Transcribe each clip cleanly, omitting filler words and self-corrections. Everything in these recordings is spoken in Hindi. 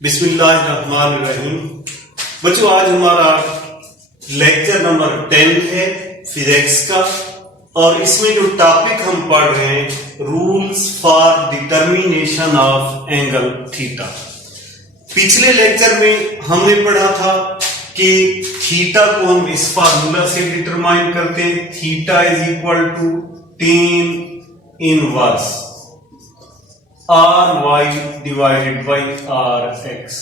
बिस्मिल्लाहिर्रहमानिर्रहीम। बच्चों, आज हमारा लेक्चर नंबर 10 है फिजिक्स का, और इसमें जो टॉपिक हम पढ़ रहे हैं, rules for determination of angle theta. पिछले लेक्चर में हमने पढ़ा था कि थीटा को हम इस फार्मूला से डिटरमाइन करते हैं, theta is equal to tan inverse R Y divided by R X.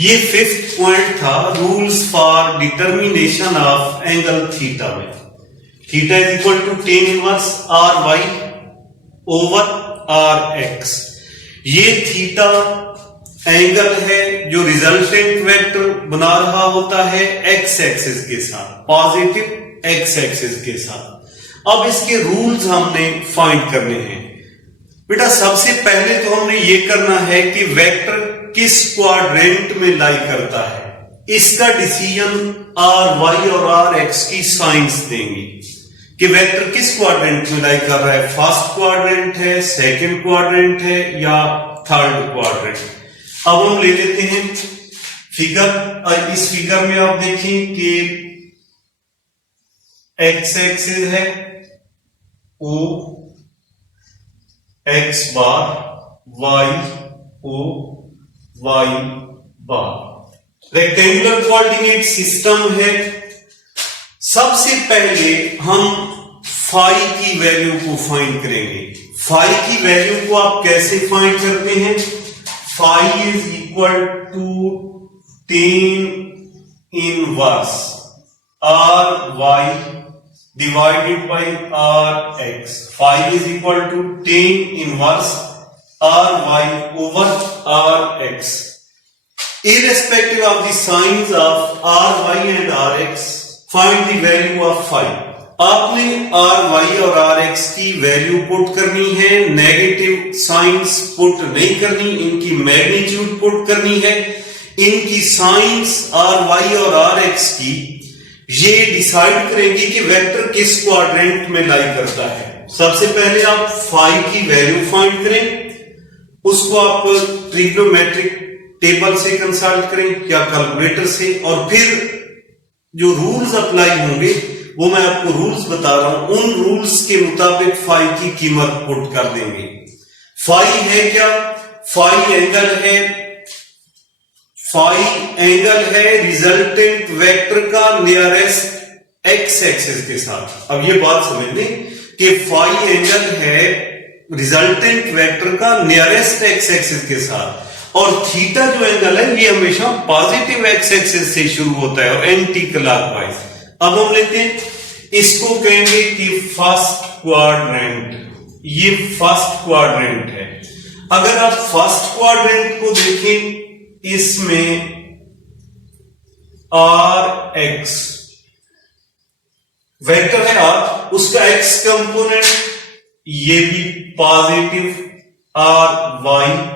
ये फिफ्थ पॉइंट था rules for determination of angle theta में। Theta is equal to tan inverse R Y over R X. ये थीटा एंगल है जो रिजल्टेंट वेक्टर बना रहा होता है एक्स एक्सिस के साथ, पॉजिटिव एक्स एक्सिस के साथ। अब इसके रूल्स हमने फाइंड करने हैं। बेटा, सबसे पहले तो हमने ये करना है कि वेक्टर किस क्वाड्रेंट में लाई करता है। इसका डिसीजन आर वाई और आर एक्स की साइंस देंगी कि वेक्टर किस क्वाड्रेंट में लाई कर रहा है। फर्स्ट क्वाड्रेंट है, सेकंड क्वाड्रेंट है या थर्ड क्वाड्रेंट। अब हम ले लेते हैं फिगर। इस फिगर में आप देखें कि एक्स एक्सिस है ओ x bar, Y O Y बार। रेक्टेंगुलर कोऑर्डिनेट सिस्टम है। सबसे पहले हम फाई की वैल्यू को फाइंड करेंगे। फाई की वैल्यू को आप कैसे फाइंड करते हैं? Phi is equal to tan inverse R Y divided by R X. Phi is equal to tan inverse R Y over R X. Irrespective of the science of R Y and R X, find the value of phi. आपने आर वाई और आर एक्स की वैल्यू पुट करनी है, नेगेटिव साइंस पुट नहीं करनी, इनकी मैग्नीट्यूड पुट करनी है। इनकी साइंस आर वाई और आर एक्स की ये डिसाइड करेंगे कि वेक्टर किस क्वाड्रेंट में लाई करता है। सबसे पहले आप फाई की वैल्यू फाइंड करें, उसको आप ट्रिग्नोमेट्रिक टेबल से कंसल्ट करें या कैलकुलेटर से, और फिर जो रूल्स अप्लाई होंगे वो मैं आपको रूल्स बता रहा हूं, उन रूल्स के मुताबिक फाई की कीमत पुट कर देंगे। फाई है क्या? फाई एंगल है, फाई एंगल है रिजल्टेंट वेक्टर का नियरेस्ट एक्स एक्सिस के साथ। अब ये बात समझ लें कि फाई एंगल है रिजल्टेंट वेक्टर का नियरेस्ट एक्स एक्सिस के साथ, और थीटा जो एंगल है ये हमेशा पॉजिटिव एक्स एक्सिस से शुरू होता है और एंटी क्लॉकवाइज। अब हम लेते हैं, इसको कहेंगे कि फर्स्ट क्वाड्रेंट। ये फर्स्ट क्वाड्रेंट है। अगर आप फर्स्ट क्वाड्रेंट को देखें, इसमें आर एक्स वेक्टर है, आर उसका एक्स कंपोनेंट ये भी पॉजिटिव, आर वाई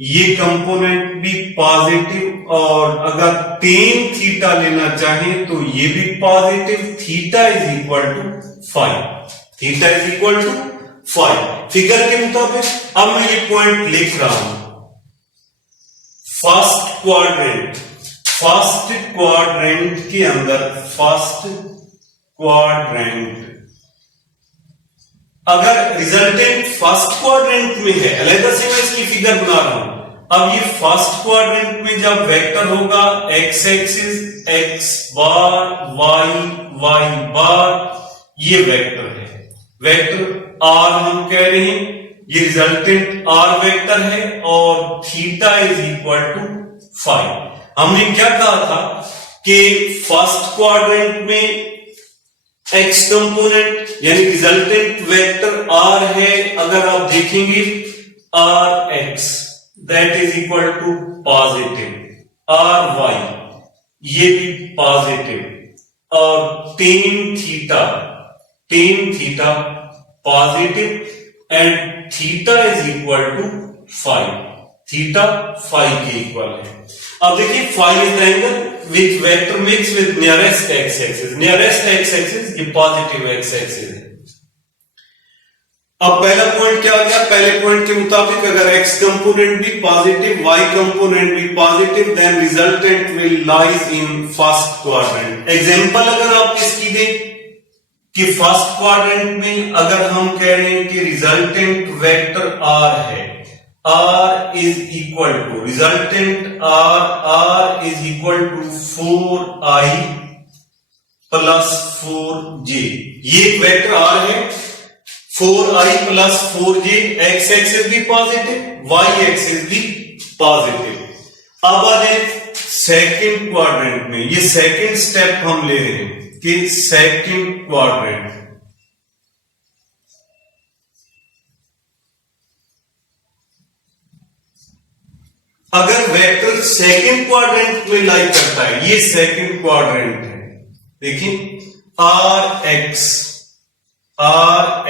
ये कंपोनेंट भी पॉजिटिव, और अगर tan थीटा लेना चाहें तो ये भी positive. Theta is equal to 5। Theta is equal to 5 figure के मुताबिक। अब मैं ये पॉइंट लिख रहा हूं, फर्स्ट क्वाड्रेंट। फर्स्ट क्वाड्रेंट के अंदर, फर्स्ट क्वाड्रेंट अगर रिजल्टेंट फर्स्ट क्वाड्रेंट में है, अलग से मैं इसकी फिगर बना रहा हूं। अब ये फर्स्ट क्वाड्रेंट में जब वेक्टर होगा x axis, X bar Y Y bar, ये वेक्टर है। वेक्टर आर हम कह रहे हैं, ये रिजल्टेंट आर वेक्टर है, और थीटा इज इक्वल टू 5। हमने क्या कहा था कि फर्स्ट क्वाड्रेंट में एक्स कंपोनेंट यानी रिजल्टेंट वेक्टर आर है। अगर आप देखेंगे R X that is equal to positive, R Y ये भी पॉजिटिव, और tan theta positive, and theta is equal to 5। Theta 5 के इक्वल है। अब देखिए, phi is the angle which vector makes with nearest X axis. Nearest X axis ये पॉजिटिव एक्स एक्सिस है। अब पहला पॉइंट क्या आ गया? पहले पॉइंट के मुताबिक अगर x कंपोनेंट भी पॉजिटिव, y कंपोनेंट भी positive, then resultant will lies in first quadrant. Example अगर आप इसकी दें कि फर्स्ट क्वाड्रेंट में अगर हम कह रहे हैं कि रिजल्टेंट वेक्टर r है, r is equal to resultant r is equal to 4i plus 4j। ये एक वेक्टर r है, 4i plus 4j, x axis भी पॉजिटिव, y एक्सिस भी पॉजिटिव। अब आ जाए सेकंड क्वाड्रेंट में। ये सेकंड स्टेप हम ले रहे हैं कि सेकंड क्वाड्रेंट, अगर वेक्टर सेकंड क्वाड्रेंट में लाई करता है, ये सेकंड क्वाड्रेंट है, देखिए r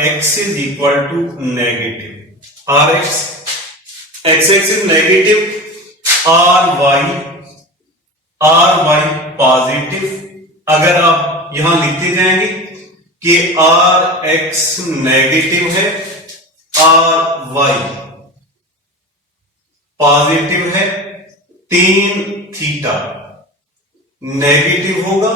x is equal to negative, r x axis negative, r y positive. अगर आप यहां लिखते जाएंगे कि r x नेगेटिव है, r y पॉजिटिव है, tan थीटा नेगेटिव होगा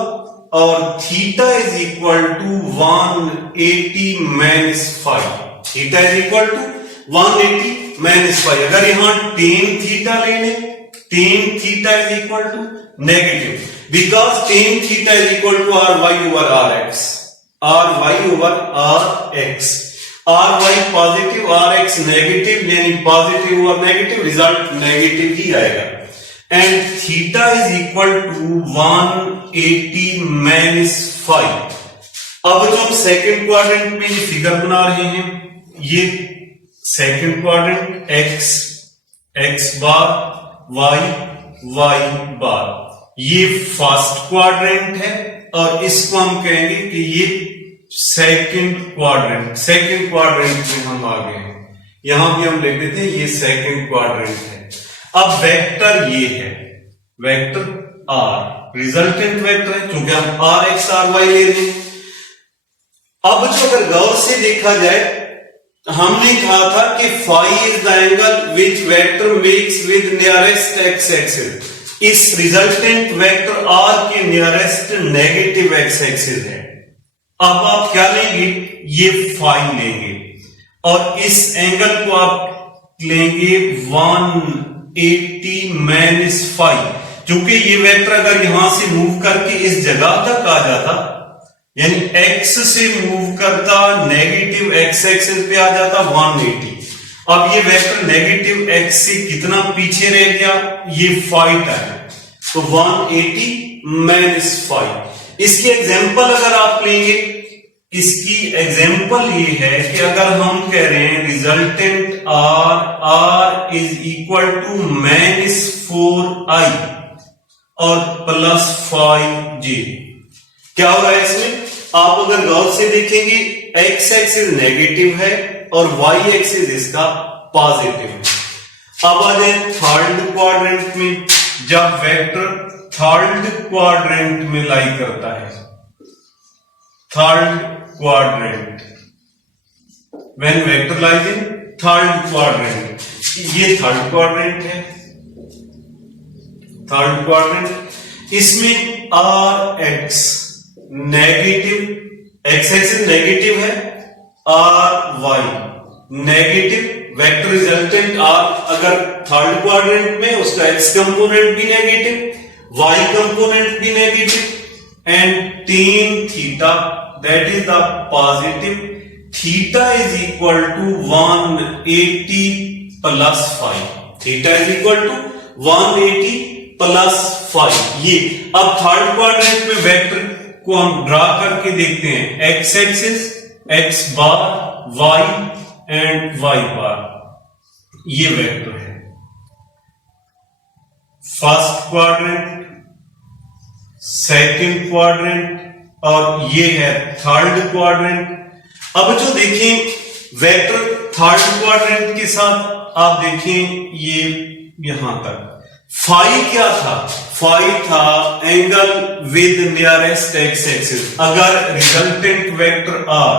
और theta is equal to 180 minus 5। Theta is equal to 180 minus 5। अगर यहां tan थीटा ले लें, tan theta is equal to negative, because tan theta is equal to R Y over R X, R Y over R X. R Y positive, R X negative, यानी पॉजिटिव और नेगेटिव, रिजल्ट नेगेटिव ही आएगा। And theta is equal to 180 minus 5। अब जो हम सेकेंड क्वाड्रेंट में ये फिगर बना रहे हैं, ये सेकेंड क्वाड्रेंट x बार, y बार, ये फर्स्ट क्वाड्रेंट है और इसको हम कहेंगे कि ये सेकंड क्वाड्रेंट में हम आ गए हैं। यहां भी हम लिख देते हैं ये सेकंड क्वाड्रेंट है। अब वेक्टर ये है, वेक्टर r रिजल्टेंट वेक्टर है, क्योंकि हम r x r y ले रहे हैं। अब जो अगर गौर से देखा जाए, हमने कहा था कि phi is the angle which vector makes with nearest x axis. इस रिजल्टेंट वेक्टर r के नियरेस्ट नेगेटिव x एक्सिस है। अब आप क्या लेंगे? ये phi लेंगे और इस एंगल को आप लेंगे 180 माइनस 5। क्योंकि ये वेक्टर अगर यहां से मूव करके इस जगह तक आ जाता, यानी x से मूव करता, नेगेटिव x एक्सिस पे आ जाता 180। अब ये वेक्टर नेगेटिव x से कितना पीछे रह गया? ये 5 टाइम, तो 180 माइनस 5। इसकी एग्जांपल अगर आप लेंगे, इसकी एग्जांपल ये है कि अगर हम कह रहे हैं resultant r is equal to minus 4i और प्लस 5j, क्या हो रहा है इसमें? आप अगर गौर से देखेंगे, x एक्सिस नेगेटिव है और y एक्सिस इसका पॉजिटिव है। अब आ जाए थर्ड क्वाड्रेंट में। जब वेक्टर थर्ड क्वाड्रेंट में लाई करता है, third quadrant, when vector lies in third quadrant, ये थर्ड क्वाड्रेंट है, थर्ड क्वाड्रेंट। इसमें R X negative, X axis negative है, R Y negative, vector resultant R अगर थर्ड क्वाड्रेंट में, उसका एक्स कंपोनेंट भी नेगेटिव, वाई कंपोनेंट भी negative, and tan theta that is the positive. Theta is equal to 180 plus 5, theta is equal to 180 plus 5। ये अब थर्ड क्वाड्रेंट में वेक्टर को हम ड्रा करके देखते हैं, X axis, X bar, Y and Y bar, ये वेक्टर है फर्स्ट क्वाड्रेंट, सेकंड क्वाड्रेंट और ये है थर्ड क्वाड्रेंट। अब जो देखें वेक्टर थर्ड क्वाड्रेंट के साथ आप देखें ये यहां तक फाई क्या था? फाई था angle with nearest X axis. अगर resultant vector R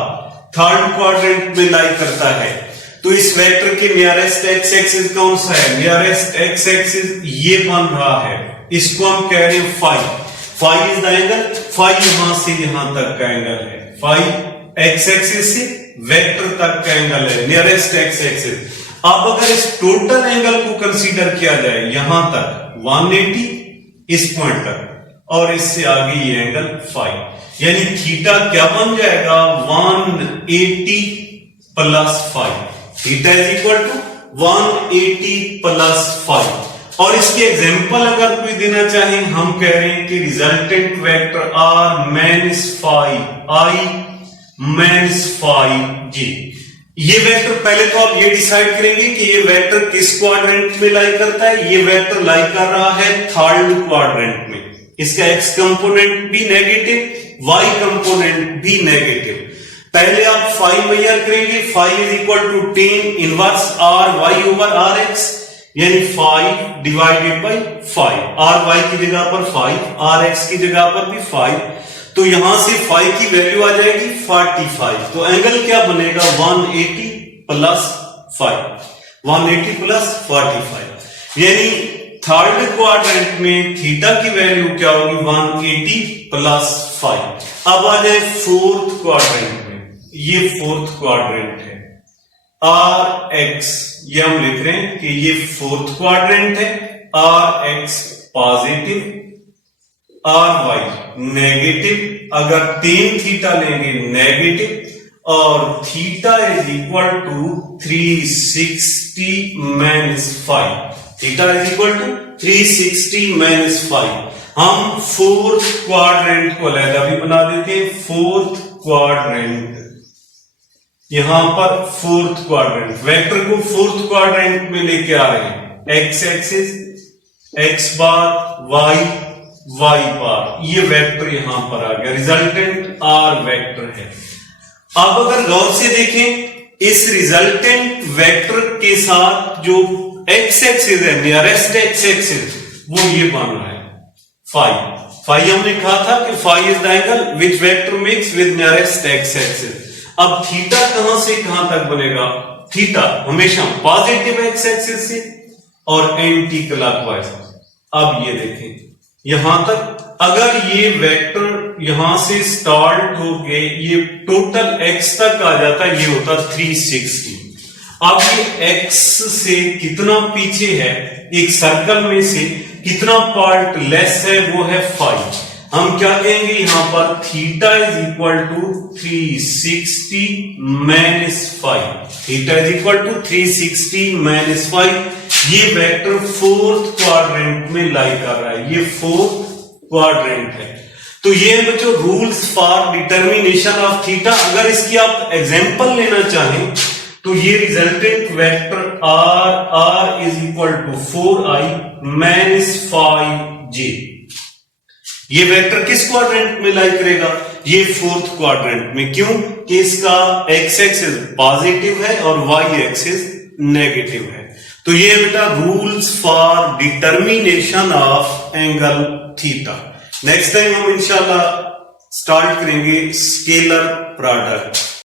third quadrant में लाई करता है। तो इस वेक्टर के नियरेस्ट एक्स एक्सिस कौन सा है? नियरेस्ट एक्स एक्सिस ये बन रहा है, इसको हम कह रहे हैं phi. Phi is the angle, phi यहां से यहां तक का एंगल है, फाई एक्स एक्सिस से वेक्टर तक का एंगल है, नियरेस्ट एक्स एक्सिस। अब अगर इस टोटल एंगल को कंसीडर किया जाए यहां तक 180 इस पॉइंट तक, और इससे आगे ये एंगल फाई, यानी थीटा क्या बन जाएगा? 180 plus phi. Theta is equal to 180 plus phi. और इसके एग्जांपल अगर कोई देना चाहे, हम कह रहे हैं कि resultant vector R minus phi I minus phi G. ये वेक्टर पहले तो आप ये डिसाइड करेंगे कि ये वेक्टर किस क्वाड्रेंट में लाई करता है। ये वेक्टर लाई कर रहा है थर्ड क्वाड्रेंट में। इसका एक्स कंपोनेंट भी नेगेटिव, वाई कंपोनेंट भी नेगेटिव। पहले आप फाई मेजर करेंगे, phi is equal to tan inverse R Y over R X, यानी 5 डिवाइडेड बाई 5। आर वाई की जगह पर 5, आर एक्स की जगह पर भी 5, तो यहां से 5 की वैल्यू आ जाएगी 45। तो एंगल क्या बनेगा? 180 प्लस 5, 180 प्लस 45, यानी थर्ड क्वाड्रेंट में थीटा की वैल्यू क्या होगी? 180 प्लस 5। अब आ जाए फोर्थ क्वाड्रेंट में, ये फोर्थ क्वाड्रेंट है, आर एक्स, ये हम लिख रहे हैं कि ये फोर्थ क्वाड्रेंट है, R X positive, R Y negative. अगर tan थीटा लेंगे नेगेटिव, और theta is equal to 360 minus 5। Theta is equal to 360 minus 5। हम फोर्थ क्वाड्रेंट को अलग भी बना देते हैं, फोर्थ क्वाड्रेंट, यहां पर फोर्थ क्वाड्रेंट, वेक्टर को फोर्थ क्वाड्रेंट में लेके आ रहे हैं। X axis, X bar, Y, Y bar, ये वेक्टर यहां पर आ गया, रिजल्टेंट आर वेक्टर है। अब अगर गौर से देखें, इस रिजल्टेंट वेक्टर के साथ जो एक्स एक्सिस है, नियरेस्ट एक्स एक्सिस, वो ये बन रहा है फाई। फाई हमने कहा था कि phi is the angle which vector makes with nearest X axis. अब थीटा कहां से कहां तक बनेगा? थीटा हमेशा पॉजिटिव एक्स एक्सिस से और एंटी क्लॉकवाइज। अब ये देखें यहां तक, अगर ये वेक्टर यहां से स्टार्ट होके ये टोटल एक्स तक आ जाता, ये होता 360। अब ये एक्स से कितना पीछे है, एक सर्कल में से कितना पार्ट लेस है, वो है 5। हम क्या कहेंगे यहां पर? Theta is equal to 360 minus 5। Theta is equal to 360 minus 5। ये वेक्टर फोर्थ क्वाड्रेंट में लाई कर रहा है, ये फोर्थ क्वाड्रेंट है। तो ये बच्चों rules for determination of theta. अगर इसकी आप एग्जांपल लेना चाहें तो ये resultant vector R is equal to 4i minus 5j। ये वेक्टर किस क्वाड्रेंट में लाई करेगा? ये फोर्थ क्वाड्रेंट में। क्यों? कि इसका एक्स एक्सिस पॉजिटिव है और वाई एक्सिस नेगेटिव है। तो ये बेटा rules for determination of angle theta. Next time हम इंशाल्लाह स्टार्ट करेंगे स्केलर प्रोडक्ट।